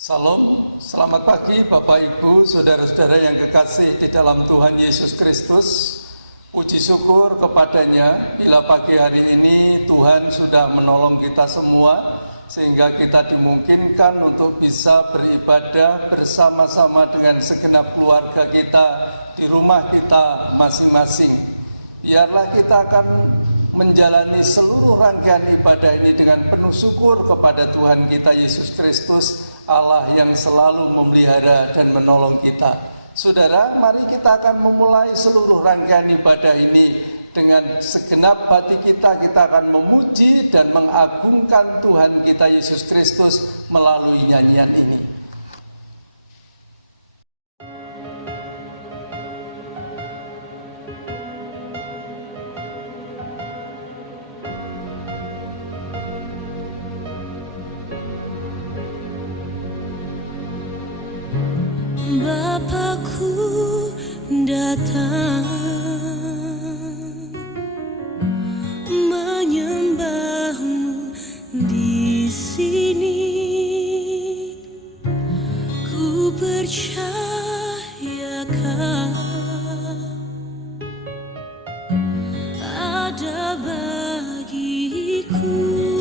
Salam, selamat pagi Bapak Ibu, saudara-saudara yang kekasih di dalam Tuhan Yesus Kristus. Puji syukur kepadanya bila pagi hari ini Tuhan sudah menolong kita semua sehingga kita dimungkinkan untuk bisa beribadah bersama-sama dengan segenap keluarga kita di rumah kita masing-masing. Biarlah kita akan menjalani seluruh rangkaian ibadah ini dengan penuh syukur kepada Tuhan kita Yesus Kristus, Allah yang selalu memelihara dan menolong kita. Saudara, mari kita akan memulai seluruh rangkaian ibadah ini dengan segenap hati kita. Kita akan memuji dan mengagungkan Tuhan kita Yesus Kristus melalui nyanyian ini. Bapakku datang menyembahmu di sini. Ku percayakan ada bagiku. Ku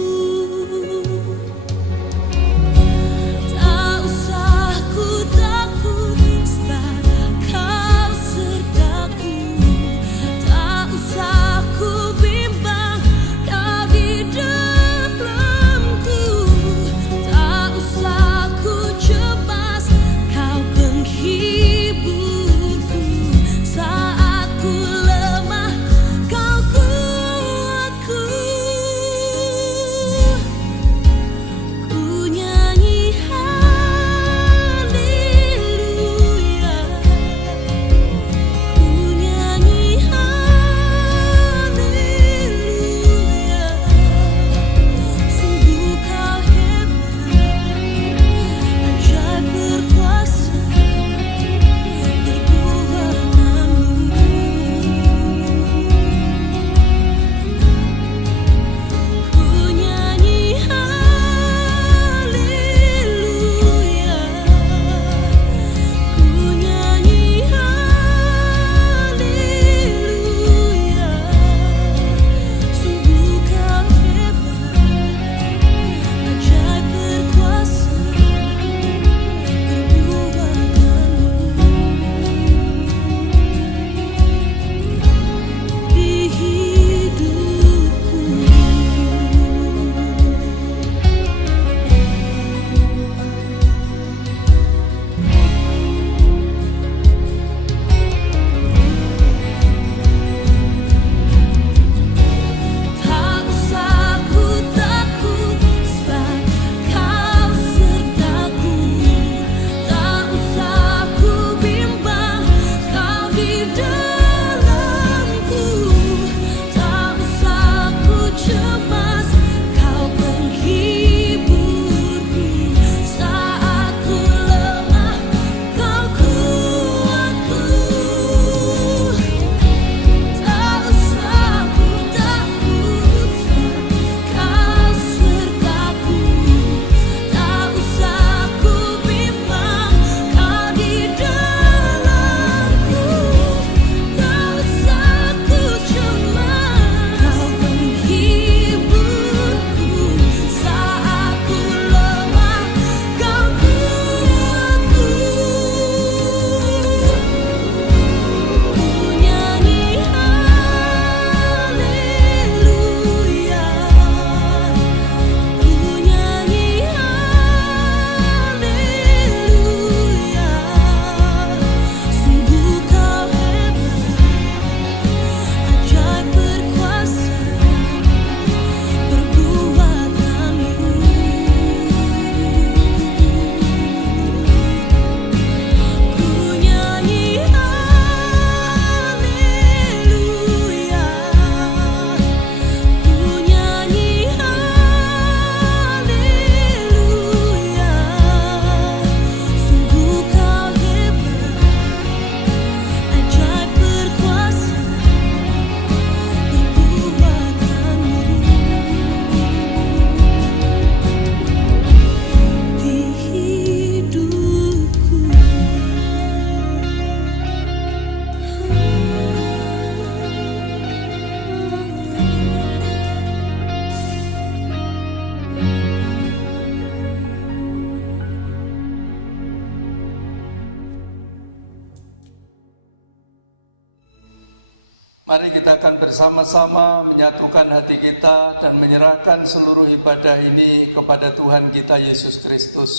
Mari kita akan bersama-sama menyatukan hati kita dan menyerahkan seluruh ibadah ini kepada Tuhan kita Yesus Kristus.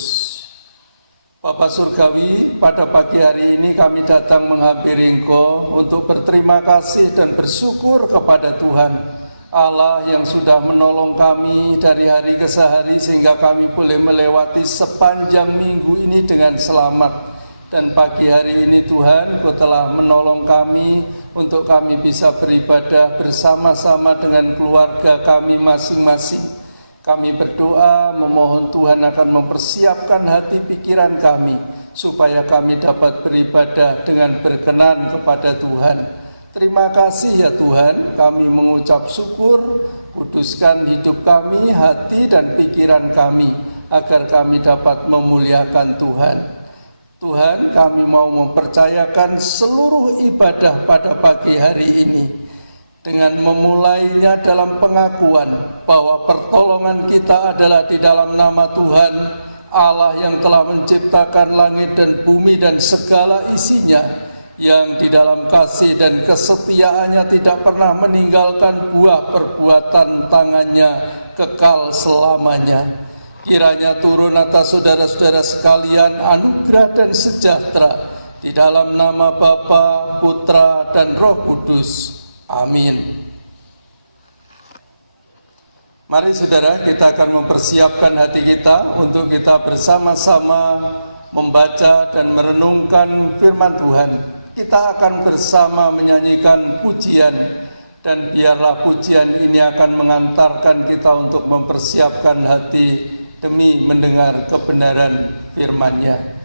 Bapa Surgawi, pada pagi hari ini kami datang menghampiri Engkau untuk berterima kasih dan bersyukur kepada Tuhan Allah yang sudah menolong kami dari hari ke hari sehingga kami boleh melewati sepanjang minggu ini dengan selamat. Dan pagi hari ini Tuhan, Kau telah menolong kami untuk kami bisa beribadah bersama-sama dengan keluarga kami masing-masing. Kami berdoa memohon Tuhan akan mempersiapkan hati pikiran kami supaya kami dapat beribadah dengan berkenan kepada Tuhan. Terima kasih ya Tuhan, kami mengucap syukur, kuduskan hidup kami, hati dan pikiran kami agar kami dapat memuliakan Tuhan. Tuhan, kami mau mempercayakan seluruh ibadah pada pagi hari ini dengan memulainya dalam pengakuan bahwa pertolongan kita adalah di dalam nama Tuhan Allah yang telah menciptakan langit dan bumi dan segala isinya, yang di dalam kasih dan kesetiaannya tidak pernah meninggalkan buah perbuatan tangannya kekal selamanya. Kiranya turun atas saudara-saudara sekalian anugerah dan sejahtera di dalam nama Bapa, Putra, dan Roh Kudus. Amin. Mari saudara, kita akan mempersiapkan hati kita untuk kita bersama-sama membaca dan merenungkan firman Tuhan. Kita akan bersama menyanyikan pujian, dan biarlah pujian ini akan mengantarkan kita untuk mempersiapkan hati demi mendengar kebenaran firman-Nya.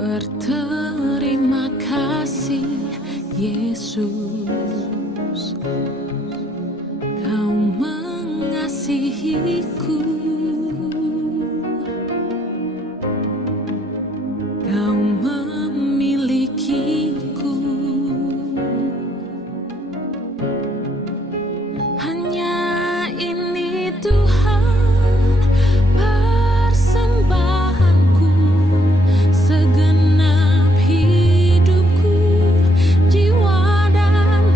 Berterima kasih Yesus, Kau mengasihiku, Kau memilikiku. Hanya ini Tuhan persembahanku, segenap hidupku, jiwa dan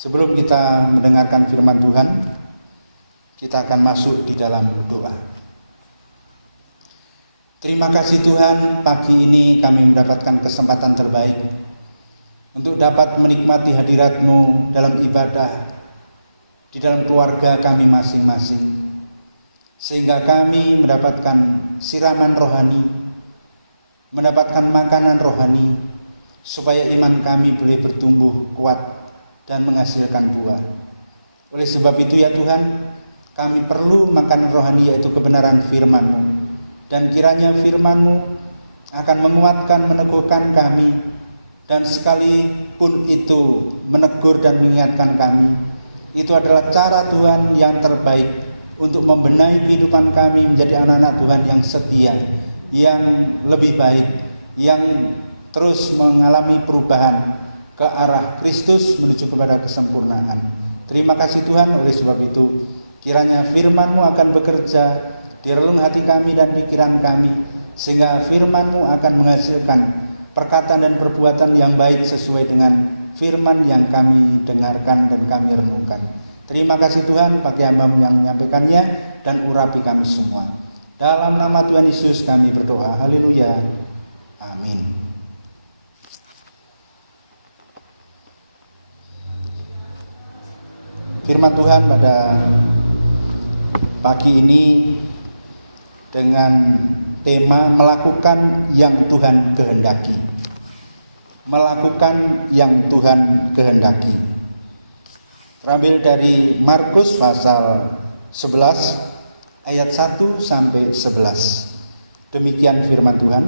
Sebelum kita mendengarkan firman Tuhan, kita akan masuk di dalam doa. Terima kasih Tuhan, pagi ini kami mendapatkan kesempatan terbaik untuk dapat menikmati hadirat-Mu dalam ibadah di dalam keluarga kami masing-masing, sehingga kami mendapatkan siraman rohani, mendapatkan makanan rohani, supaya iman kami boleh bertumbuh kuat dan menghasilkan buah. Oleh sebab itu ya Tuhan, kami perlu makanan rohani, yaitu kebenaran firman-Mu. Dan kiranya firman-Mu akan menguatkan, meneguhkan kami, dan sekalipun itu menegur dan mengingatkan kami, itu adalah cara Tuhan yang terbaik untuk membenahi kehidupan kami menjadi anak-anak Tuhan yang setia, yang lebih baik, yang terus mengalami perubahan ke arah Kristus menuju kepada kesempurnaan. Terima kasih Tuhan, oleh sebab itu kiranya firman-Mu akan bekerja di relung hati kami dan pikiran kami, sehingga firman-Mu akan menghasilkan perkataan dan perbuatan yang baik sesuai dengan firman yang kami dengarkan dan kami renungkan. Terima kasih Tuhan, pakai hamba-Mu yang menyampaikannya dan urapi kami semua. Dalam nama Tuhan Yesus kami berdoa. Haleluya. Amin. Firman Tuhan pada pagi ini dengan tema melakukan yang Tuhan kehendaki. Melakukan yang Tuhan kehendaki. Terambil dari Markus pasal 11 ayat 1 sampai 11. Demikian firman Tuhan.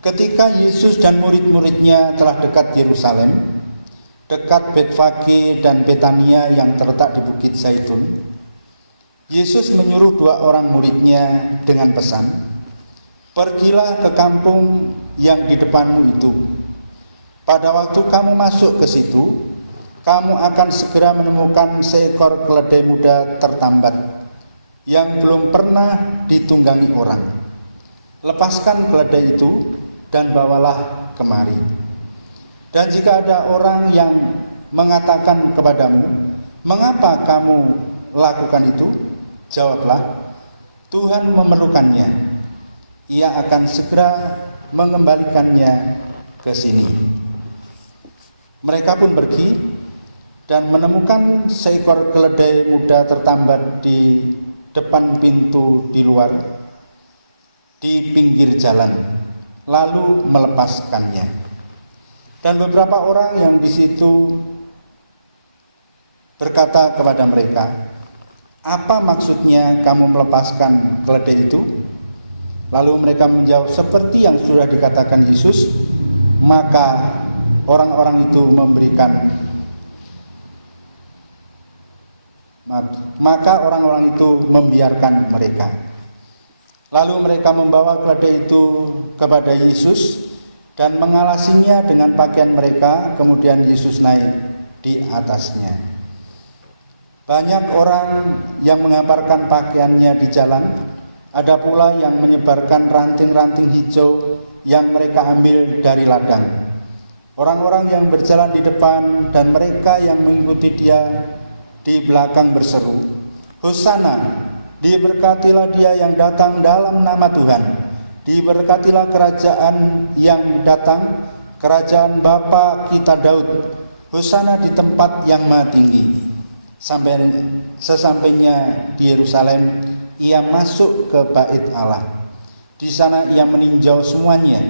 Ketika Yesus dan murid-muridnya telah dekat Yerusalem, dekat Betfage dan Betania yang terletak di Bukit Zaitun, Yesus menyuruh 2 orang muridnya dengan pesan, "Pergilah ke kampung yang di depanmu itu. Pada waktu kamu masuk ke situ, kamu akan segera menemukan seekor keledai muda tertambat yang belum pernah ditunggangi orang. Lepaskan keledai itu dan bawalah kemari. Dan jika ada orang yang mengatakan kepadamu, 'Mengapa kamu lakukan itu?' Jawablah, 'Tuhan memerlukannya. Ia akan segera mengembalikannya ke sini.' Mereka pun pergi dan menemukan seekor keledai muda tertambat di depan pintu di luar, di pinggir jalan, lalu melepaskannya. Dan beberapa orang yang di situ berkata kepada mereka, 'Apa maksudnya kamu melepaskan keledai itu?' Lalu mereka menjawab seperti yang sudah dikatakan Yesus. Maka orang-orang itu membiarkan mereka. Lalu mereka membawa keledai itu kepada Yesus dan mengalasinya dengan pakaian mereka. Kemudian Yesus naik di atasnya. Banyak orang yang mengamparkan pakaiannya di jalan. Ada pula yang menyebarkan ranting-ranting hijau yang mereka ambil dari ladang. Orang-orang yang berjalan di depan dan mereka yang mengikuti dia di belakang berseru, 'Hosana, diberkatilah dia yang datang dalam nama Tuhan. Diberkatilah kerajaan yang datang, kerajaan Bapa kita Daud. Hosana di tempat yang maha tinggi.' Sesampainya di Yerusalem, ia masuk ke bait Allah. Di sana ia meninjau semuanya.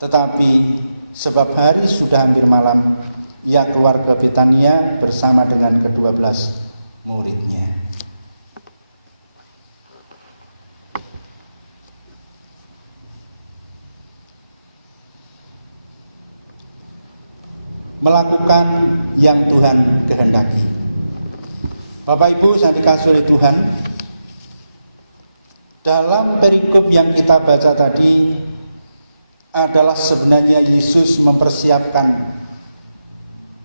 Tetapi sebab hari sudah hampir malam, ia keluar ke Betania bersama dengan ke-12 muridnya." Melakukan yang Tuhan kehendaki. Bapak Ibu yang dikasihi oleh Tuhan, dalam perikop yang kita baca tadi adalah sebenarnya Yesus mempersiapkan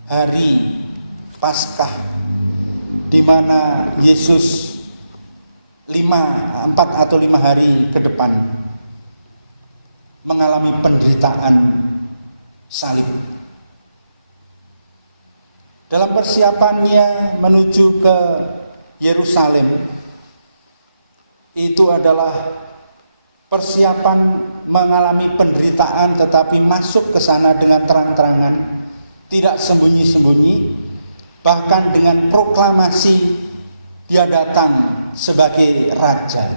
hari Paskah, di mana Yesus 4 atau 5 hari ke depan mengalami penderitaan salib. dalam persiapannya menuju ke Yerusalem, itu adalah persiapan mengalami penderitaan, tetapi masuk ke sana dengan terang-terangan, tidak sembunyi-sembunyi, bahkan dengan proklamasi dia datang sebagai raja.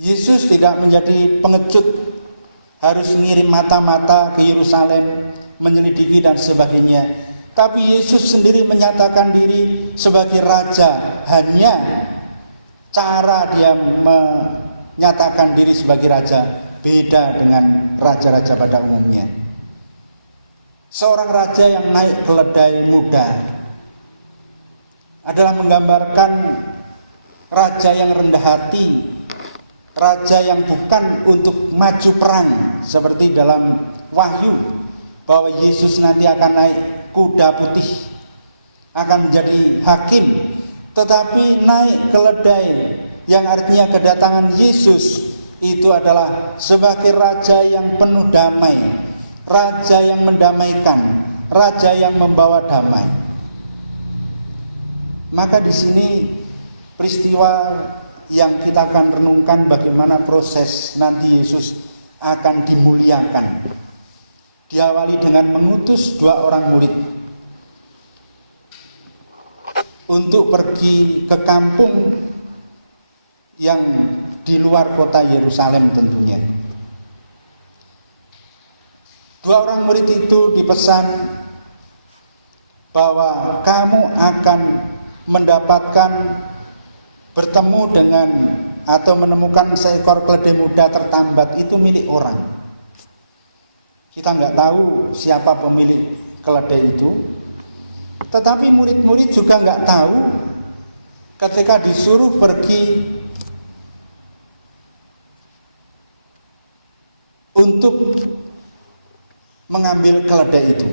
Yesus tidak menjadi pengecut, harus mengirim mata-mata ke Yerusalem, menyelidiki dan sebagainya. Tapi Yesus sendiri menyatakan diri sebagai raja. Hanya cara dia menyatakan diri sebagai raja beda dengan raja-raja pada umumnya. Seorang raja yang naik keledai muda adalah menggambarkan raja yang rendah hati, raja yang bukan untuk maju perang, seperti dalam Wahyu bahwa Yesus nanti akan naik kuda putih, akan menjadi hakim, tetapi naik keledai yang artinya kedatangan Yesus itu adalah sebagai raja yang penuh damai, raja yang mendamaikan, raja yang membawa damai. Maka di sini peristiwa yang kita akan renungkan bagaimana proses nanti Yesus akan dimuliakan. Diawali dengan mengutus 2 orang murid untuk pergi ke kampung yang di luar kota Yerusalem tentunya. 2 orang murid itu dipesan bahwa kamu akan mendapatkan bertemu dengan atau menemukan seekor keledai muda tertambat, itu milik orang. Kita nggak tahu siapa pemilik keledai itu, tetapi murid-murid juga nggak tahu ketika disuruh pergi untuk mengambil keledai itu.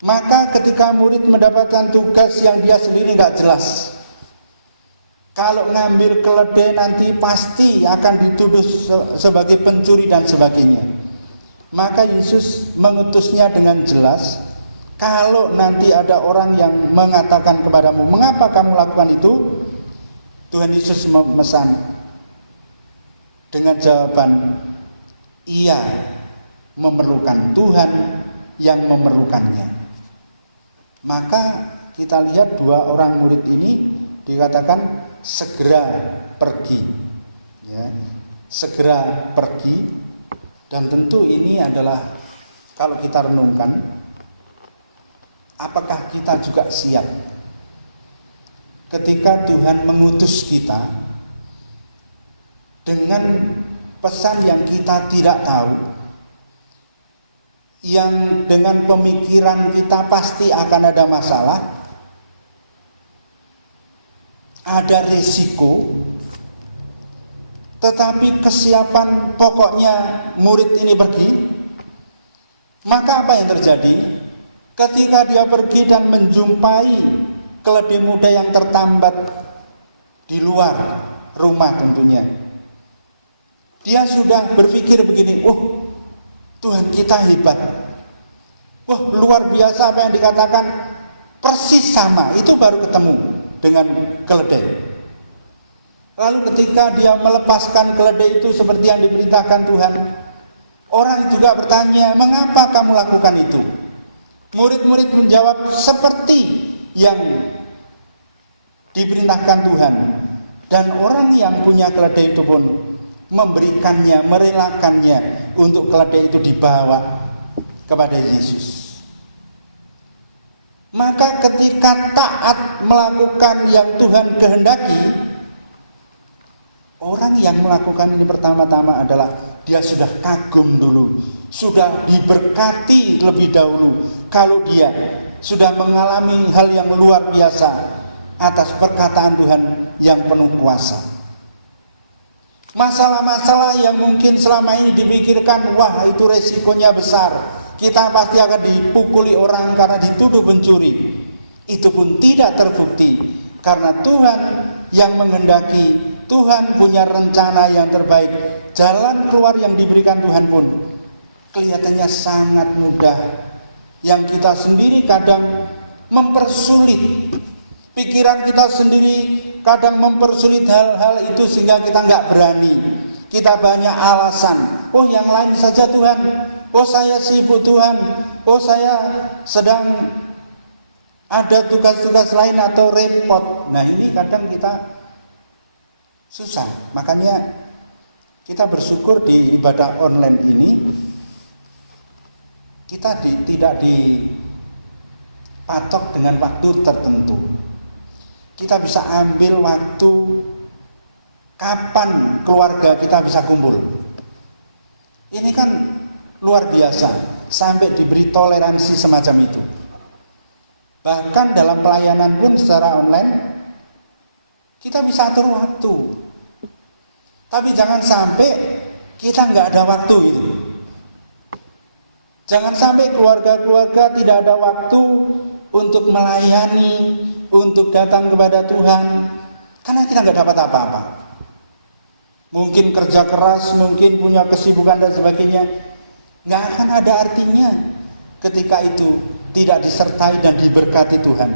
Maka ketika murid mendapatkan tugas yang dia sendiri nggak jelas, kalau ngambil keledai nanti pasti akan dituduh sebagai pencuri dan sebagainya. Maka Yesus mengutusnya dengan jelas, kalau nanti ada orang yang mengatakan kepadamu, mengapa kamu lakukan itu? Tuhan Yesus memesan dengan jawaban, ia memerlukan, Tuhan yang memerlukannya. Maka kita lihat 2 orang murid ini dikatakan segera pergi, ya, segera pergi. Dan tentu ini adalah, kalau kita renungkan, apakah kita juga siap ketika Tuhan mengutus kita dengan pesan yang kita tidak tahu, yang dengan pemikiran kita pasti akan ada masalah, ada risiko, tetapi kesiapan pokoknya murid ini pergi. Maka apa yang terjadi? Ketika dia pergi dan menjumpai keledai muda yang tertambat di luar rumah tentunya, dia sudah berpikir begini, Tuhan kita hebat, luar biasa apa yang dikatakan, persis sama, itu baru ketemu dengan keledai. Lalu ketika dia melepaskan keledai itu seperti yang diperintahkan Tuhan, orang juga bertanya, mengapa kamu lakukan itu? Murid-murid menjawab seperti yang diperintahkan Tuhan. Dan orang yang punya keledai itu pun memberikannya, merelakannya untuk keledai itu dibawa kepada Yesus. Maka ketika taat melakukan yang Tuhan kehendaki, orang yang melakukan ini pertama-tama adalah dia sudah kagum dulu, sudah diberkati lebih dahulu. Kalau dia sudah mengalami hal yang luar biasa atas perkataan Tuhan yang penuh kuasa. Masalah-masalah yang mungkin selama ini dipikirkan, wah itu resikonya besar, kita pasti akan dipukuli orang karena dituduh pencuri, itu pun tidak terbukti karena Tuhan yang menghendaki. Tuhan punya rencana yang terbaik. Jalan keluar yang diberikan Tuhan pun kelihatannya sangat mudah, yang kita sendiri kadang mempersulit. Pikiran kita sendiri kadang mempersulit hal-hal itu sehingga kita nggak berani. Kita banyak alasan. Oh, yang lain saja Tuhan. Oh, saya sibuk Tuhan. Oh, saya sedang ada tugas-tugas lain atau repot. Nah, ini kadang kita susah. Makanya kita bersyukur di ibadah online ini kita tidak dipatok dengan waktu tertentu. Kita bisa ambil waktu kapan keluarga kita bisa kumpul. Ini kan luar biasa, sampai diberi toleransi semacam itu. Bahkan dalam pelayanan pun secara online kita bisa atur waktu. Tapi jangan sampai kita nggak ada waktu itu. Jangan sampai keluarga-keluarga tidak ada waktu untuk melayani, untuk datang kepada Tuhan, karena kita nggak dapat apa-apa. Mungkin kerja keras, mungkin punya kesibukan dan sebagainya, nggak akan ada artinya ketika itu tidak disertai dan diberkati Tuhan.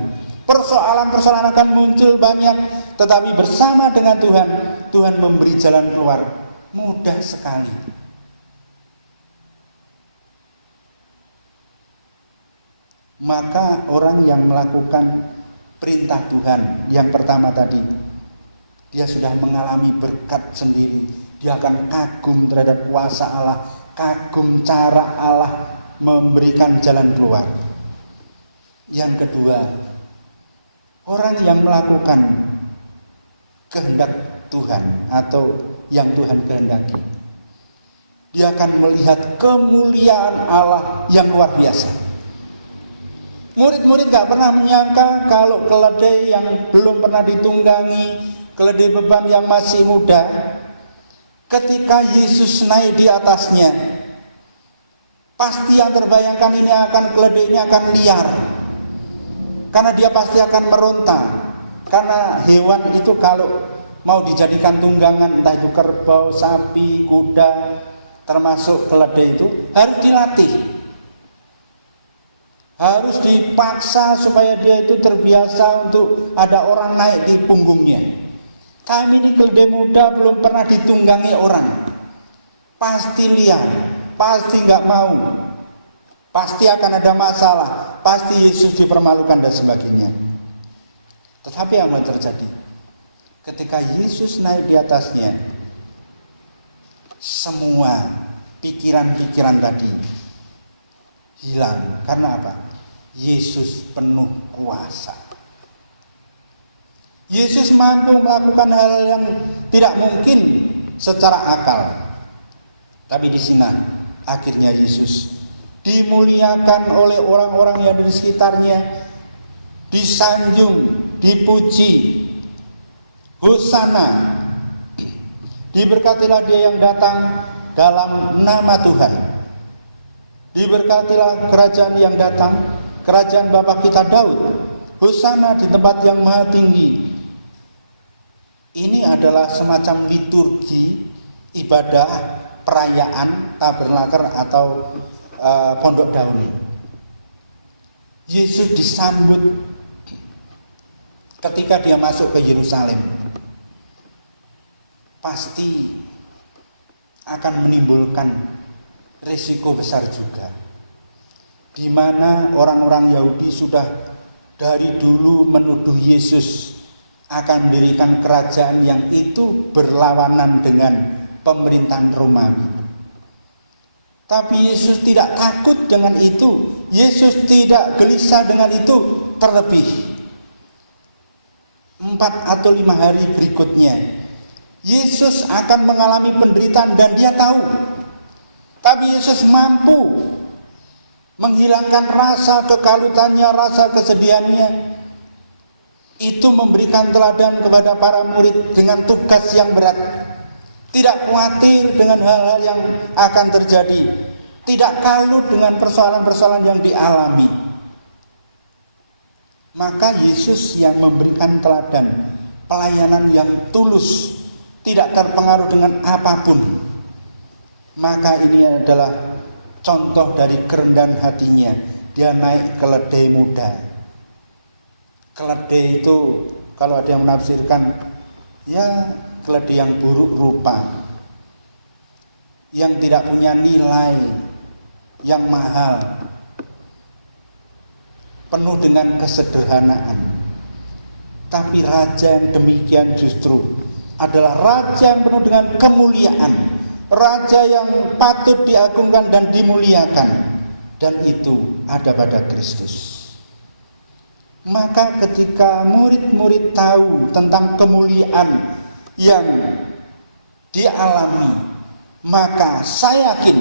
Persoalan-persoalan akan muncul banyak, tetapi bersama dengan Tuhan, Tuhan memberi jalan keluar mudah sekali. Maka orang yang melakukan perintah Tuhan yang pertama tadi, dia sudah mengalami berkat sendiri. Dia akan kagum terhadap kuasa Allah, kagum cara Allah memberikan jalan keluar. Yang kedua, orang yang melakukan kehendak Tuhan atau yang Tuhan kehendaki, dia akan melihat kemuliaan Allah yang luar biasa. Murid-murid gak pernah menyangka kalau keledai yang belum pernah ditunggangi, keledai beban yang masih muda, ketika Yesus naik di atasnya, pasti yang terbayangkan ini keledai ini akan liar. Karena dia pasti akan meronta. Karena hewan itu kalau mau dijadikan tunggangan, entah itu kerbau, sapi, kuda, termasuk keledai itu harus dilatih. Harus dipaksa supaya dia itu terbiasa untuk ada orang naik di punggungnya. Kami ini keledai muda belum pernah ditunggangi orang. Pasti liar, pasti nggak mau. Pasti akan ada masalah, pasti Yesus dipermalukan dan sebagainya. Tetapi apa yang terjadi? Ketika Yesus naik di atasnya, semua pikiran-pikiran tadi hilang. Karena apa? Yesus penuh kuasa. Yesus mampu melakukan hal yang tidak mungkin secara akal. Tapi di sini akhirnya Yesus dimuliakan oleh orang-orang yang di sekitarnya, disanjung, dipuji. Hosana, diberkatilah dia yang datang dalam nama Tuhan. Diberkatilah kerajaan yang datang, kerajaan Bapa kita Daud. Hosana di tempat yang maha tinggi. Ini adalah semacam liturgi ibadah perayaan tabernakel atau pondok daun. Yesus disambut ketika dia masuk ke Yerusalem. Pasti akan menimbulkan risiko besar juga, di mana orang-orang Yahudi sudah dari dulu menuduh Yesus akan mendirikan kerajaan yang itu berlawanan dengan pemerintahan Romawi. Tapi Yesus tidak takut dengan itu. Yesus tidak gelisah dengan itu. Terlebih 4 atau 5 hari berikutnya, Yesus akan mengalami penderitaan dan dia tahu. Tapi Yesus mampu menghilangkan rasa kekalutannya, rasa kesedihannya. Itu memberikan teladan kepada para murid dengan tugas yang berat. Tidak khawatir dengan hal-hal yang akan terjadi. Tidak kalut dengan persoalan-persoalan yang dialami. Maka Yesus yang memberikan teladan pelayanan yang tulus, tidak terpengaruh dengan apapun. Maka ini adalah contoh dari kerendahan hatinya, dia naik keledai muda. Keledai itu kalau ada yang menafsirkan, ya keledai yang buruk rupa, yang tidak punya nilai yang mahal, penuh dengan kesederhanaan. Tapi raja yang demikian justru adalah raja yang penuh dengan kemuliaan, raja yang patut diagungkan dan dimuliakan, dan itu ada pada Kristus. Maka ketika murid-murid tahu tentang kemuliaan yang dialami, maka saya yakin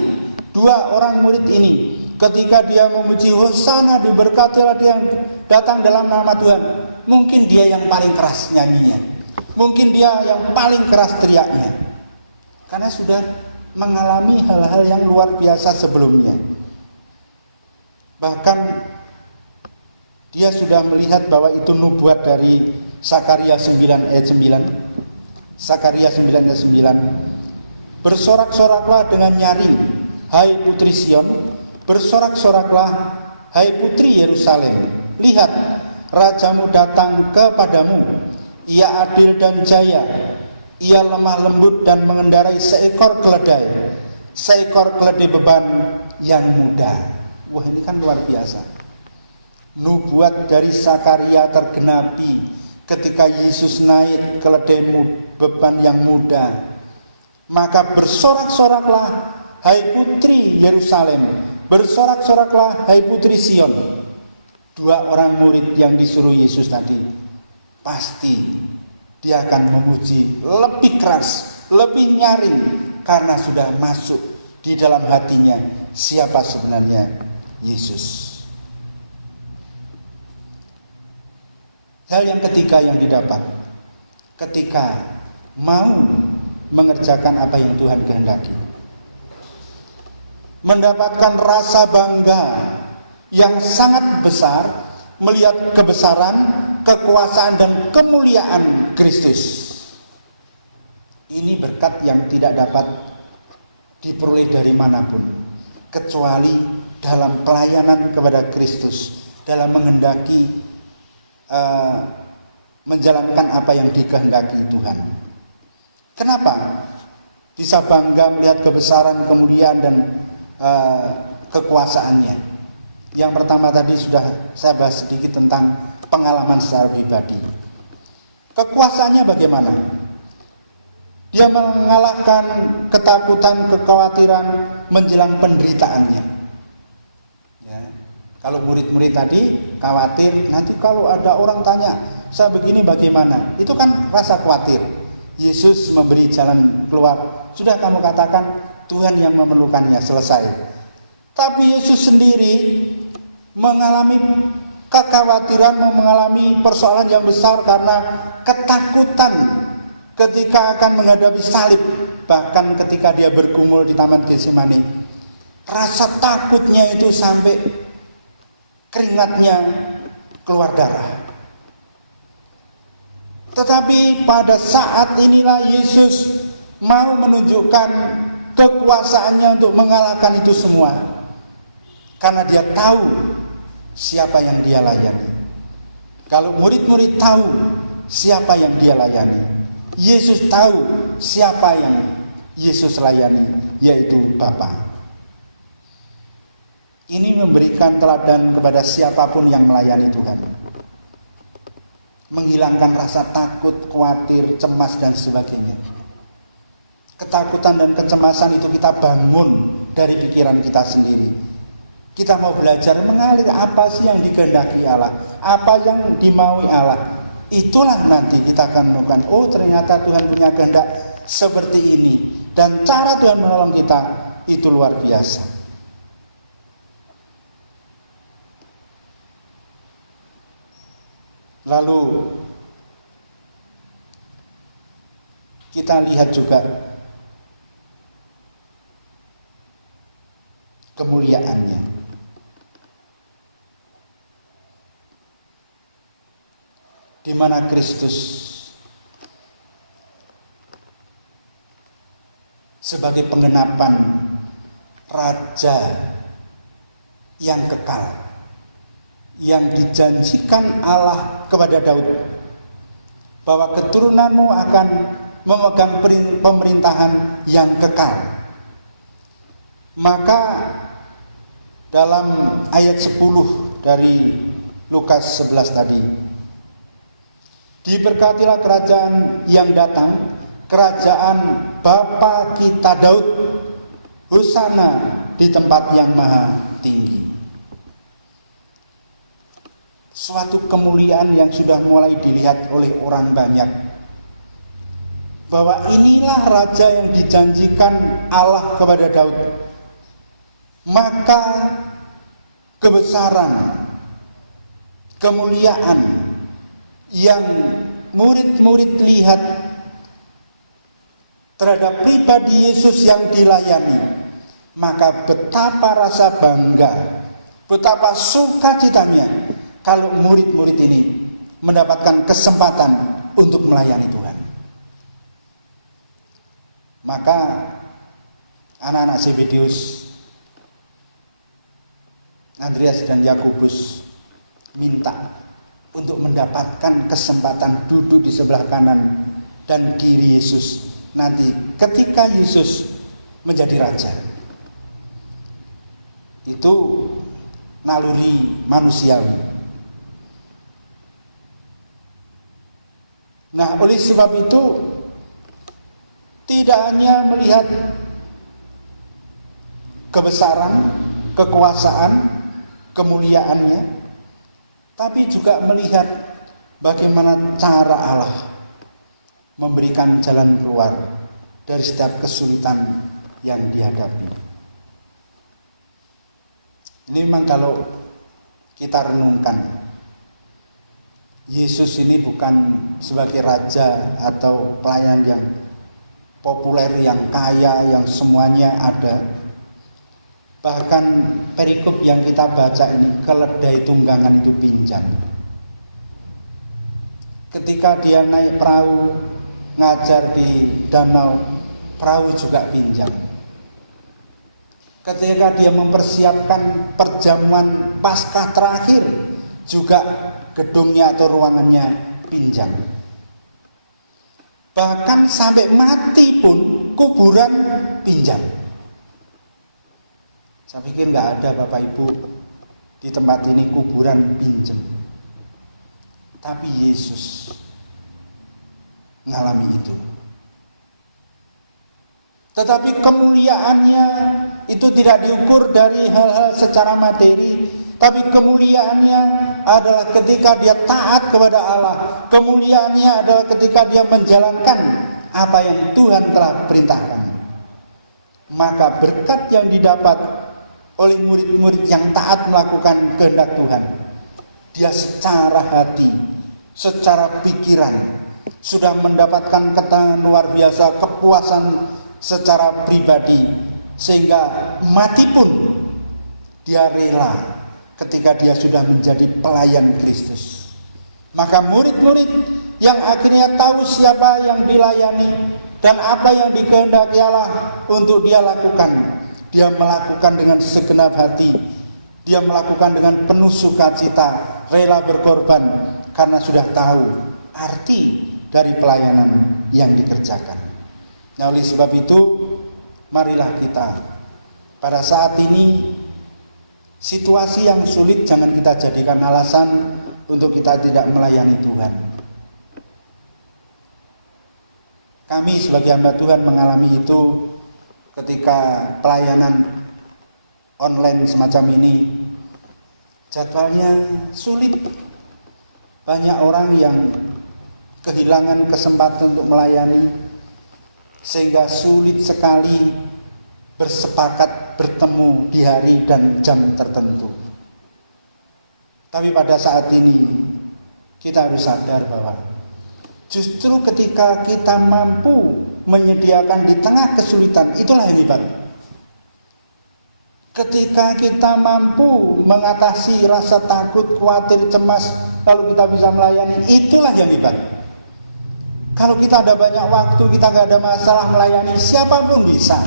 dua orang murid ini ketika dia memuji Hosana, diberkatilah dia yang datang dalam nama Tuhan, mungkin dia yang paling keras nyanyinya, mungkin dia yang paling keras teriaknya, karena sudah mengalami hal-hal yang luar biasa sebelumnya. Bahkan dia sudah melihat bahwa itu nubuat dari Sakaria 9 ayat 9. Sakaria 9 ayat 9. Bersorak-soraklah dengan nyaring, hai putri Sion, bersorak-soraklah, hai putri Yerusalem. Lihat, rajamu datang kepadamu, ia adil dan jaya, ia lemah lembut dan mengendarai seekor keledai beban yang muda. Wah, ini kan luar biasa. Nubuat dari Sakaria tergenapi ketika Yesus naik keledai beban yang muda. Maka bersorak-soraklah, hai putri Yerusalem, bersorak-soraklah, hai putri Sion. Dua orang murid yang disuruh Yesus tadi, pasti dia akan memuji lebih keras, lebih nyaring, karena sudah masuk di dalam hatinya siapa sebenarnya Yesus. Hal yang ketiga yang didapat ketika mau mengerjakan apa yang Tuhan kehendaki, mendapatkan rasa bangga yang sangat besar melihat kebesaran, kekuasaan dan kemuliaan Kristus. Ini berkat yang tidak dapat diperoleh dari manapun kecuali dalam pelayanan kepada Kristus, dalam menghendaki menjalankan apa yang dikehendaki Tuhan. Kenapa bisa bangga melihat kebesaran, kemuliaan dan kekuasaannya? Yang pertama tadi sudah saya bahas sedikit tentang pengalaman secara pribadi. Kekuasaannya bagaimana? Dia mengalahkan ketakutan, kekhawatiran menjelang penderitaannya. Kalau murid-murid tadi khawatir, nanti kalau ada orang tanya, saya begini bagaimana? Itu kan rasa khawatir. Yesus memberi jalan keluar. Sudah kamu katakan, Tuhan yang memerlukannya, selesai. Tapi Yesus sendiri mengalami kekhawatiran, mengalami persoalan yang besar karena ketakutan ketika akan menghadapi salib. Bahkan ketika dia bergumul di Taman Getsemani, rasa takutnya itu sampai keringatnya keluar darah. Tetapi pada saat inilah Yesus mau menunjukkan kekuasaannya untuk mengalahkan itu semua, karena dia tahu siapa yang dia layani. Kalau murid-murid tahu siapa yang dia layani, Yesus tahu siapa yang Yesus layani, yaitu Bapa. Ini memberikan teladan kepada siapapun yang melayani Tuhan. Menghilangkan rasa takut, khawatir, cemas dan sebagainya. Ketakutan dan kecemasan itu kita bangun dari pikiran kita sendiri. Kita mau belajar mengalir apa sih yang dikehendaki Allah, apa yang dimaui Allah. Itulah nanti kita akan menemukan, oh ternyata Tuhan punya kehendak seperti ini. Dan cara Tuhan menolong kita itu luar biasa. Lalu kita lihat juga kemuliaannya. Di mana Kristus sebagai penggenapan raja yang kekal, yang dijanjikan Allah kepada Daud, bahwa keturunanmu akan memegang pemerintahan yang kekal. Maka dalam ayat 10 dari Lukas 11 tadi, diberkatilah kerajaan yang datang, kerajaan Bapa kita Daud, hosana di tempat yang maha tinggi. Suatu kemuliaan yang sudah mulai dilihat oleh orang banyak, bahwa inilah raja yang dijanjikan Allah kepada Daud. Maka kebesaran, kemuliaan yang murid-murid lihat terhadap pribadi Yesus yang dilayani, maka betapa rasa bangga, betapa sukacitanya kalau murid-murid ini mendapatkan kesempatan untuk melayani Tuhan. Maka anak-anak Zebedeus, Andreas dan Yakobus minta untuk mendapatkan kesempatan duduk di sebelah kanan dan kiri Yesus nanti ketika Yesus menjadi raja. Itu naluri manusiawi. Nah, oleh sebab itu tidak hanya melihat kebesaran, kekuasaan, kemuliaannya, tapi juga melihat bagaimana cara Allah memberikan jalan keluar dari setiap kesulitan yang dihadapi. Ini memang kalau kita renungkan, Yesus ini bukan sebagai raja atau pelayan yang populer, yang kaya, yang semuanya ada. Bahkan perikop yang kita baca ini, keledai tunggangan itu pincang. Ketika dia naik perahu ngajar di danau, perahu juga pincang. Ketika dia mempersiapkan perjamuan Paskah terakhir, juga gedungnya atau ruangannya pinjam. Bahkan sampai mati pun kuburan pinjam. Saya pikir nggak ada Bapak Ibu di tempat ini kuburan pinjam. Tapi Yesus mengalami itu. Tetapi kemuliaannya itu tidak diukur dari hal-hal secara materi, tapi kemuliaannya adalah ketika dia taat kepada Allah. Kemuliaannya adalah ketika dia menjalankan apa yang Tuhan telah perintahkan. Maka berkat yang didapat oleh murid-murid yang taat melakukan kehendak Tuhan, dia secara hati, secara pikiran sudah mendapatkan ketenangan luar biasa, kepuasan secara pribadi, sehingga mati pun dia rela ketika dia sudah menjadi pelayan Kristus. Maka murid-murid yang akhirnya tahu siapa yang dilayani dan apa yang dikehendaki Allah untuk dia lakukan, dia melakukan dengan segenap hati, dia melakukan dengan penuh sukacita, rela berkorban karena sudah tahu arti dari pelayanan yang dikerjakan. Nah, oleh sebab itu, marilah kita pada saat ini, situasi yang sulit jangan kita jadikan alasan untuk kita tidak melayani Tuhan. Kami sebagai hamba Tuhan mengalami itu ketika pelayanan online semacam ini. Jadwalnya sulit. Banyak orang yang kehilangan kesempatan untuk melayani, sehingga sulit sekali bersepakat bertemu di hari dan jam tertentu. Tapi pada saat ini kita harus sadar bahwa justru ketika kita mampu menyediakan di tengah kesulitan, itulah yang hebat. Ketika kita mampu mengatasi rasa takut, khawatir, cemas, lalu kita bisa melayani, itulah yang hebat. Kalau kita ada banyak waktu, kita nggak ada masalah melayani, siapapun bisa.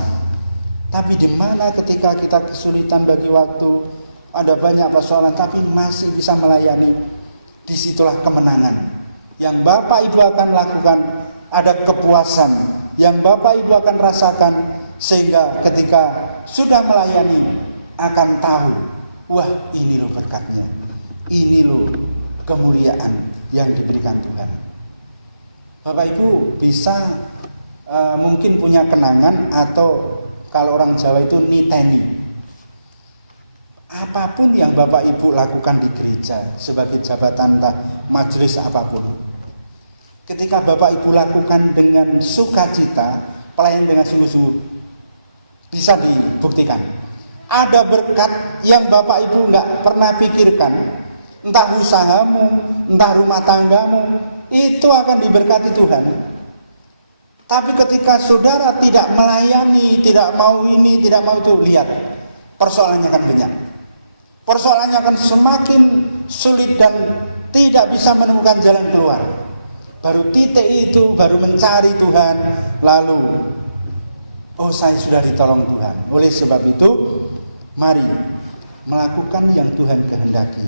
Tapi di mana ketika kita kesulitan bagi waktu, ada banyak persoalan, tapi masih bisa melayani. Disitulah kemenangan yang Bapak Ibu akan lakukan, ada kepuasan yang Bapak Ibu akan rasakan, sehingga ketika sudah melayani akan tahu, wah ini loh berkatnya, ini loh kemuliaan yang diberikan Tuhan. Bapak Ibu bisa mungkin punya kenangan, atau kalau orang Jawa itu niteni. Apapun yang Bapak Ibu lakukan di gereja sebagai jabatan majelis apapun, ketika Bapak Ibu lakukan dengan sukacita, pelayan dengan sungguh-sungguh, bisa dibuktikan ada berkat yang Bapak Ibu nggak pernah pikirkan. Entah usahamu, entah rumah tanggamu, itu akan diberkati Tuhan. Tapi ketika saudara tidak melayani, tidak mau ini, tidak mau itu, lihat, persoalannya akan banyak. Persoalannya akan semakin sulit dan tidak bisa menemukan jalan keluar. Baru titik itu, baru mencari Tuhan, lalu, oh saya sudah ditolong Tuhan. Oleh sebab itu, mari melakukan yang Tuhan kehendaki.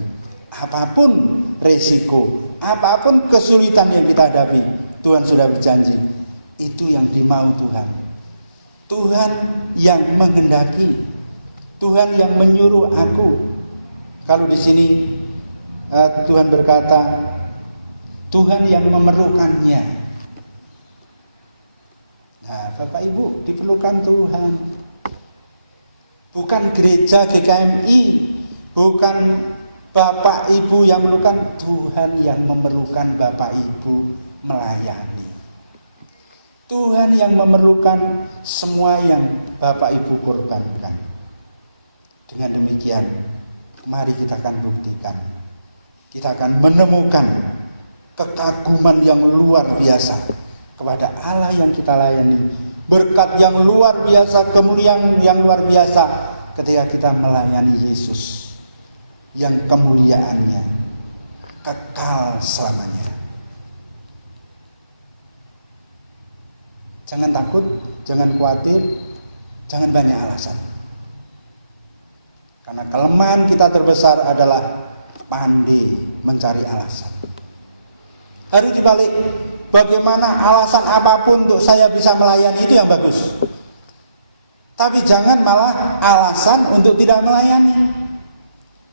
Apapun resiko, apapun kesulitan yang kita hadapi, Tuhan sudah berjanji, itu yang dimau Tuhan. Tuhan yang menghendaki, Tuhan yang menyuruh aku. Kalau di sini Tuhan berkata, Tuhan yang memerlukannya. Nah, Bapak Ibu, diperlukan Tuhan. Bukan gereja GKMI, bukan Bapak Ibu yang memerlukan, Tuhan yang memerlukan Bapak Ibu melayani. Tuhan yang memerlukan semua yang Bapak Ibu korbankan. Dengan demikian, mari kita akan buktikan, kita akan menemukan kekaguman yang luar biasa kepada Allah yang kita layani, berkat yang luar biasa, kemuliaan yang luar biasa ketika kita melayani Yesus yang kemuliaannya kekal selamanya. Jangan takut, jangan khawatir, jangan banyak alasan. Karena kelemahan kita terbesar adalah pandai mencari alasan. Harus dibalik, bagaimana alasan apapun untuk saya bisa melayani, itu yang bagus. Tapi jangan malah alasan untuk tidak melayani.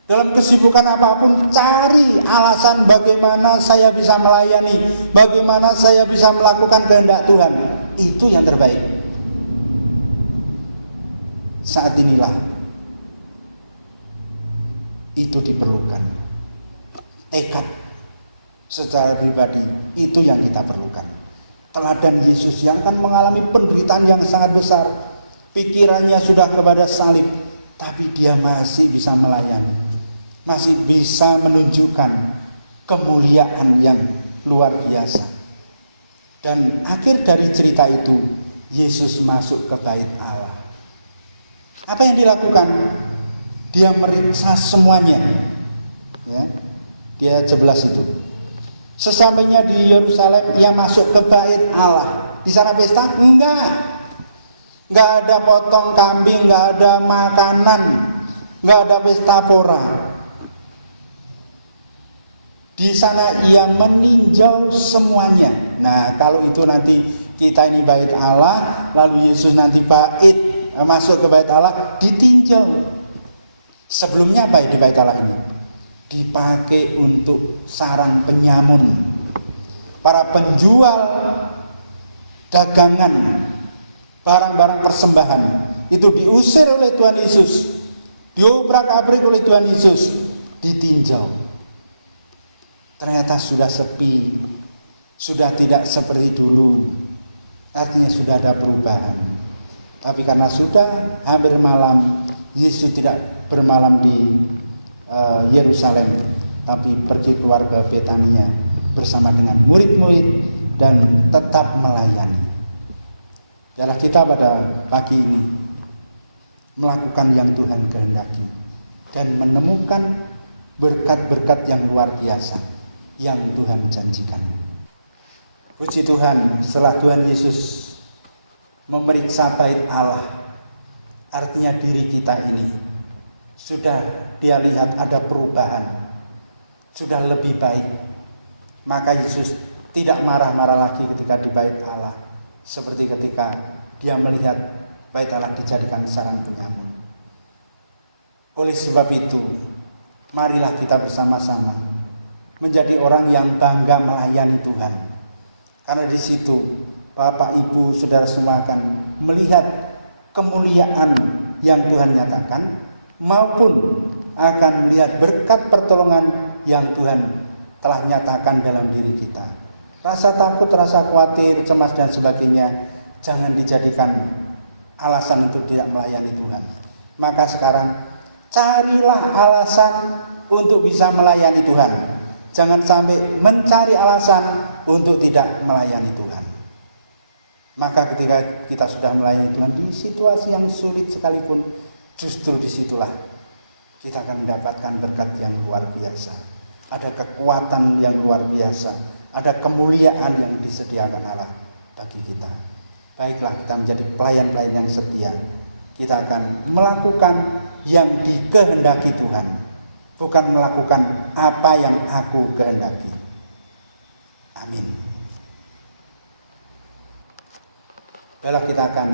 Dalam kesibukan apapun, cari alasan bagaimana saya bisa melayani, bagaimana saya bisa melakukan kehendak Tuhan. Itu yang terbaik. Saat inilah itu diperlukan. Tekad secara pribadi itu yang kita perlukan. Teladan Yesus yang akan mengalami penderitaan yang sangat besar. Pikirannya sudah kepada salib, tapi dia masih bisa melayani. Masih bisa menunjukkan kemuliaan yang luar biasa. Dan akhir dari cerita itu, Yesus masuk ke bait Allah. Apa yang dilakukan? Dia meriksa semuanya. Ya, dia 11 itu. Sesampainya di Yerusalem, ia masuk ke bait Allah. Di sana pesta? Enggak ada potong kambing, enggak ada makanan, enggak ada pesta pora. Di sana ia meninjau semuanya. Nah, kalau itu nanti kita ini bait Allah, lalu Yesus nanti masuk ke bait Allah, ditinjau. Sebelumnya apa di bait Allah ini? Dipakai untuk sarang penyamun. Para penjual dagangan, barang-barang persembahan, itu diusir oleh Tuhan Yesus. Diobrak-abrik oleh Tuhan Yesus, ditinjau. Ternyata sudah sepi, sudah tidak seperti dulu. Artinya sudah ada perubahan. Tapi karena sudah hampir malam, Yesus tidak bermalam di Yerusalem, tapi pergi keluar ke Betania bersama dengan murid-murid dan tetap melayani. Biarlah kita pada pagi ini melakukan yang Tuhan kehendaki dan menemukan berkat-berkat yang luar biasa yang Tuhan janjikan. Puji Tuhan, setelah Tuhan Yesus memeriksa bait Allah, artinya diri kita ini sudah dia lihat ada perubahan, sudah lebih baik. Maka Yesus tidak marah-marah lagi ketika di bait Allah, seperti ketika dia melihat bait Allah dijadikan sarang penyamun. Oleh sebab itu, marilah kita bersama-sama menjadi orang yang bangga melayani Tuhan. Karena di situ Bapak, Ibu, Saudara semua akan melihat kemuliaan yang Tuhan nyatakan, maupun akan melihat berkat pertolongan yang Tuhan telah nyatakan dalam diri kita. Rasa takut, rasa khawatir, cemas dan sebagainya jangan dijadikan alasan untuk tidak melayani Tuhan. Maka sekarang carilah alasan untuk bisa melayani Tuhan. Jangan sampai mencari alasan untuk tidak melayani Tuhan. Maka ketika kita sudah melayani Tuhan di situasi yang sulit sekalipun, justru disitulah kita akan mendapatkan berkat yang luar biasa. Ada kekuatan yang luar biasa, ada kemuliaan yang disediakan Allah bagi kita. Baiklah, kita menjadi pelayan-pelayan yang setia. Kita akan melakukan yang dikehendaki Tuhan, bukan melakukan apa yang aku kehendaki. Amin. Baiklah, kita akan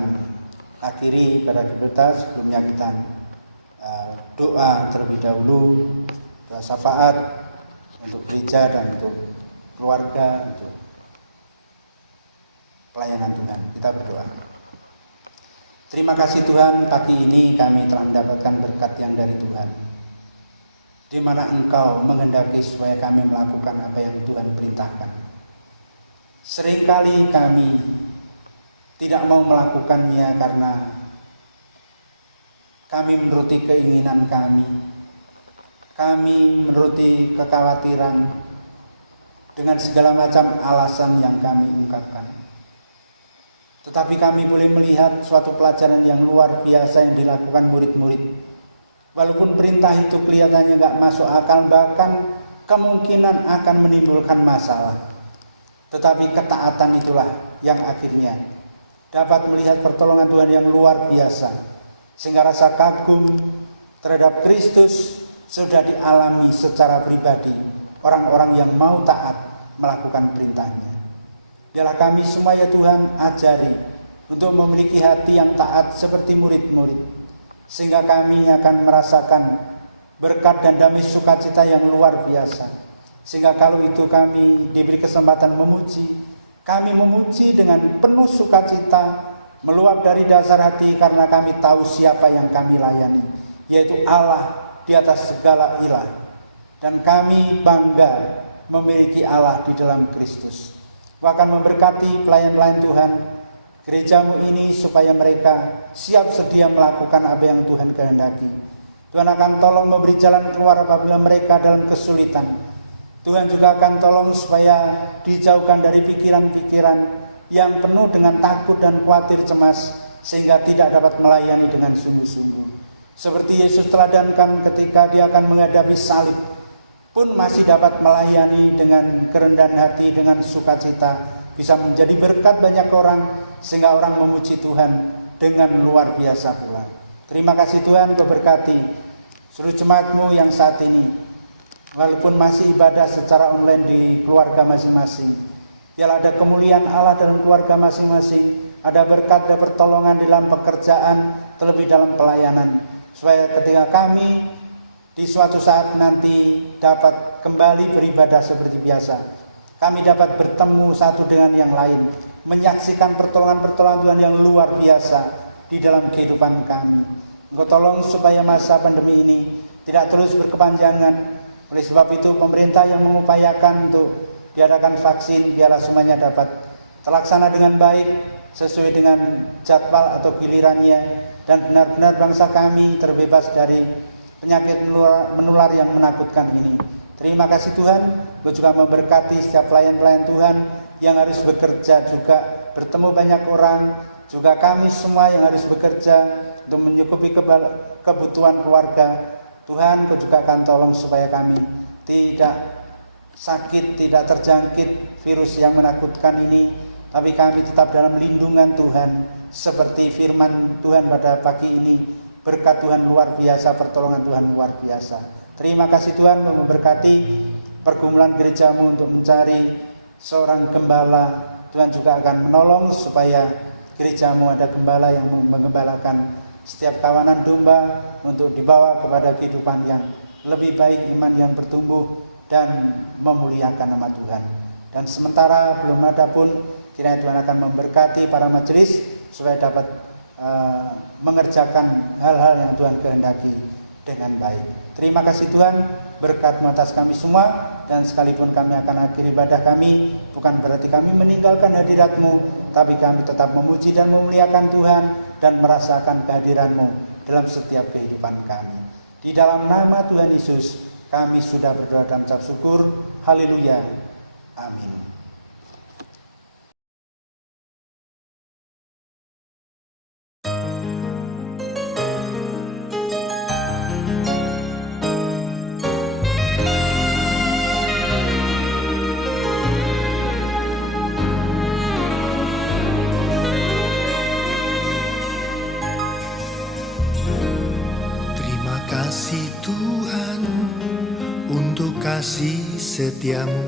akhiri pada kita. Sebelumnya kita doa terlebih dahulu, doa syafaat untuk gereja dan untuk keluarga, untuk pelayanan Tuhan. Kita berdoa. Terima kasih Tuhan, pagi ini kami telah mendapatkan berkat yang dari Tuhan, di mana Engkau menghendaki supaya kami melakukan apa yang Tuhan perintahkan. Seringkali kami tidak mau melakukannya karena kami menuruti keinginan kami menuruti kekhawatiran dengan segala macam alasan yang kami ungkapkan. Tetapi kami boleh melihat suatu pelajaran yang luar biasa yang dilakukan murid-murid. Walaupun perintah itu kelihatannya gak masuk akal, bahkan kemungkinan akan menimbulkan masalah, tetapi ketaatan itulah yang akhirnya dapat melihat pertolongan Tuhan yang luar biasa, sehingga rasa kagum terhadap Kristus sudah dialami secara pribadi orang-orang yang mau taat melakukan perintahnya. Biarlah kami semua ya Tuhan ajari untuk memiliki hati yang taat seperti murid-murid, sehingga kami akan merasakan berkat dan damai sukacita yang luar biasa. Sehingga kalau itu kami diberi kesempatan memuji, kami memuji dengan penuh sukacita, meluap dari dasar hati karena kami tahu siapa yang kami layani, yaitu Allah di atas segala ilah. Dan kami bangga memiliki Allah di dalam Kristus. Akan memberkati pelayan-pelayan Tuhan, gerejamu ini, supaya mereka siap sedia melakukan apa yang Tuhan kehendaki. Tuhan akan tolong memberi jalan keluar apabila mereka dalam kesulitan. Tuhan juga akan tolong supaya dijauhkan dari pikiran-pikiran yang penuh dengan takut dan khawatir cemas, sehingga tidak dapat melayani dengan sungguh-sungguh. Seperti Yesus teladankan ketika dia akan menghadapi salib, pun masih dapat melayani dengan kerendahan hati, dengan sukacita, bisa menjadi berkat banyak orang, sehingga orang memuji Tuhan dengan luar biasa pula. Terima kasih Tuhan, memberkati seluruh jemaat-Mu yang saat ini, walaupun masih ibadah secara online di keluarga masing-masing. Biarlah ada kemuliaan Allah dalam keluarga masing-masing, ada berkat dan pertolongan dalam pekerjaan, terlebih dalam pelayanan, supaya ketika kami di suatu saat nanti dapat kembali beribadah seperti biasa, kami dapat bertemu satu dengan yang lain, menyaksikan pertolongan-pertolongan Tuhan yang luar biasa di dalam kehidupan kami. Engkau tolong supaya masa pandemi ini tidak terus berkepanjangan. Oleh sebab itu pemerintah yang mengupayakan untuk diadakan vaksin, biarlah semuanya dapat terlaksana dengan baik, sesuai dengan jadwal atau gilirannya, dan benar-benar bangsa kami terbebas dari penyakit menular yang menakutkan ini. Terima kasih Tuhan, Engkau juga memberkati setiap pelayan-pelayan Tuhan yang harus bekerja juga, bertemu banyak orang, juga kami semua yang harus bekerja untuk mencukupi kebutuhan keluarga. Tuhan, Engkau juga akan tolong supaya kami tidak sakit, tidak terjangkit virus yang menakutkan ini, tapi kami tetap dalam lindungan Tuhan, seperti firman Tuhan pada pagi ini. berkat Tuhan luar biasa, pertolongan Tuhan luar biasa. Terima kasih Tuhan memberkati pergumulan gerejamu untuk mencari seorang gembala. Tuhan juga akan menolong supaya gerejamu ada gembala yang menggembalakan setiap kawanan domba untuk dibawa kepada kehidupan yang lebih baik, iman yang bertumbuh dan memuliakan nama Tuhan. Dan sementara belum ada pun, kiranya Tuhan akan memberkati para majelis supaya dapat mengerjakan hal-hal yang Tuhan kehendaki dengan baik. Terima kasih Tuhan, berkat atas kami semua, dan sekalipun kami akan akhiri ibadah kami, bukan berarti kami meninggalkan hadirat-Mu, tapi kami tetap memuji dan memuliakan Tuhan dan merasakan kehadiran-Mu dalam setiap kehidupan kami. Di dalam nama Tuhan Yesus, kami sudah berdoa dan ucap syukur. Haleluya. Amin. Terima kasih Tuhan untuk kasih setiamu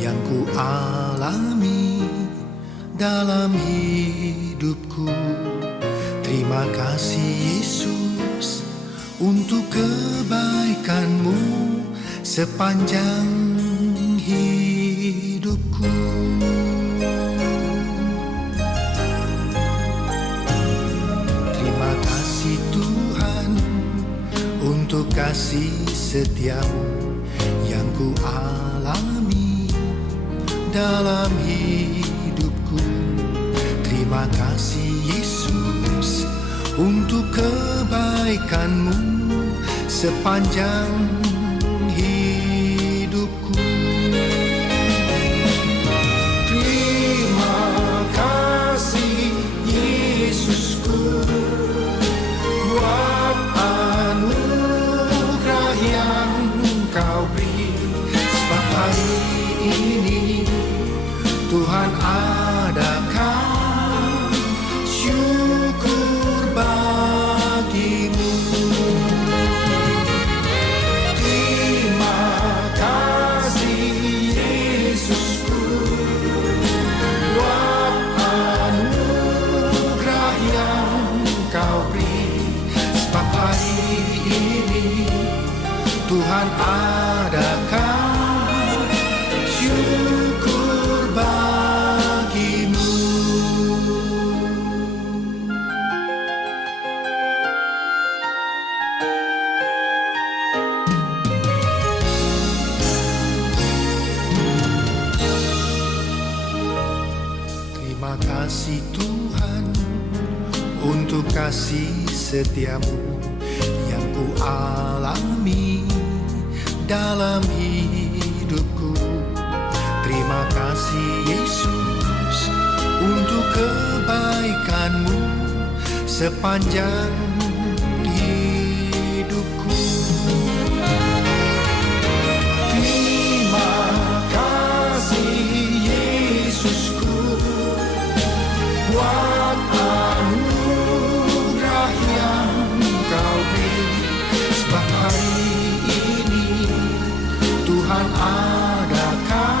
yang ku alami dalam hidupku. Terima kasih Yesus untuk kebaikan-Mu sepanjang hidupku. Terima kasih Tuhan untuk kasih setiamu yang ku alami dalam hidupku. Terima kasih Yesus untuk kebaikan-Mu sepanjang hidupku. Terima kasih Yesusku buat anugerah yang Kau beri. Sebab hari ini Tuhan adakan syukur bagi-Mu. Terima kasih Yesusku buat anugerah yang Kau beri. Sebab hari ini Tuhan adakan syukur bagi-Mu. Terima kasih Tuhan untuk kasih setiamu yang ku alami dalam hidupku. Terima kasih Yesus untuk kebaikan-Mu sepanjang hidupku. Terima kasih Yesusku buat anugerah yang Kau beri. Sebab hari ini Tuhan adakan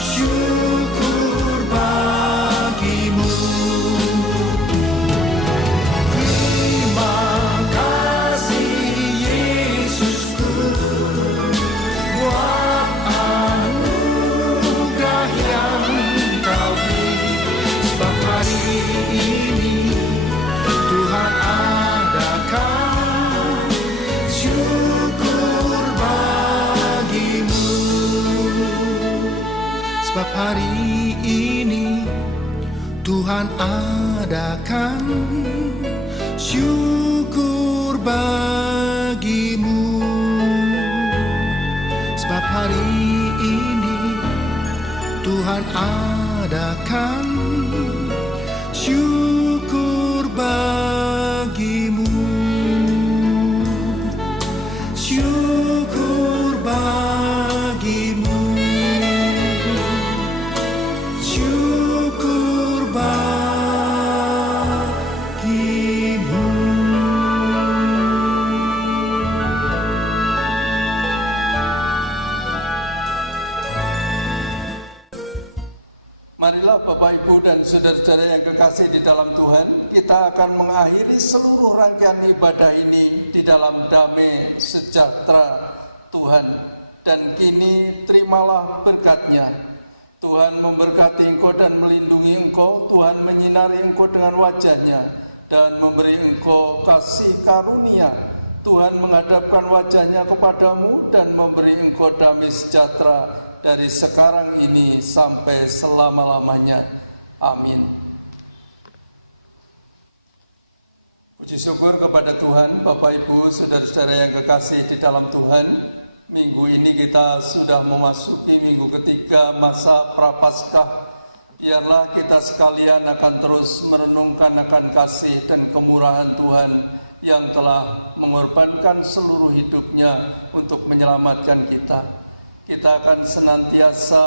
syukur bagi-Mu. Terima kasih Yesusku buat anugerah yang Kau beri. Sebab hari ini Tuhan adakan syukur bagi-Mu. Sebab hari ini Tuhan adakan syukur bagi-Mu. Sebab hari ini Tuhan adakan syukur bagi-Mu. Syukur bagi-Mu. Syukur bagi-Mu. dan saudara-saudara yang kekasih di dalam Tuhan, kita akan mengakhiri seluruh rangkaian ibadah ini di dalam damai sejahtera Tuhan. Dan kini terimalah berkat-Nya. Tuhan memberkati engkau dan melindungi engkau. Tuhan menyinari engkau dengan wajah-Nya dan memberi engkau kasih karunia. Tuhan menghadapkan wajah-Nya kepadamu dan memberi engkau damai sejahtera dari sekarang ini sampai selama-lamanya. Amin. Puji syukur kepada Tuhan, Bapak Ibu, saudara-saudara yang kekasih di dalam Tuhan. Minggu ini kita sudah memasuki minggu ketiga masa Prapaskah. Biarlah kita sekalian akan terus merenungkan akan kasih dan kemurahan Tuhan yang telah mengorbankan seluruh hidupnya untuk menyelamatkan kita. Kita akan senantiasa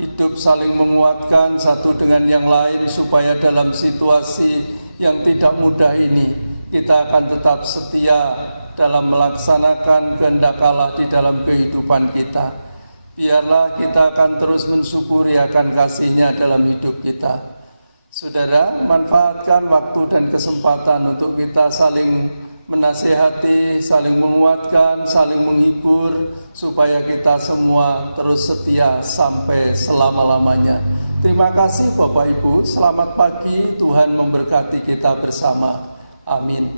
hidup saling menguatkan satu dengan yang lain supaya dalam situasi yang tidak mudah ini kita akan tetap setia dalam melaksanakan kehendak Allah di dalam kehidupan kita. Biarlah kita akan terus mensyukuri akan kasih-Nya dalam hidup kita. Saudara, manfaatkan waktu dan kesempatan untuk kita saling menasihati, saling menguatkan, saling menghibur, supaya kita semua terus setia sampai selama-lamanya. Terima kasih Bapak Ibu, selamat pagi, Tuhan memberkati kita bersama. Amin.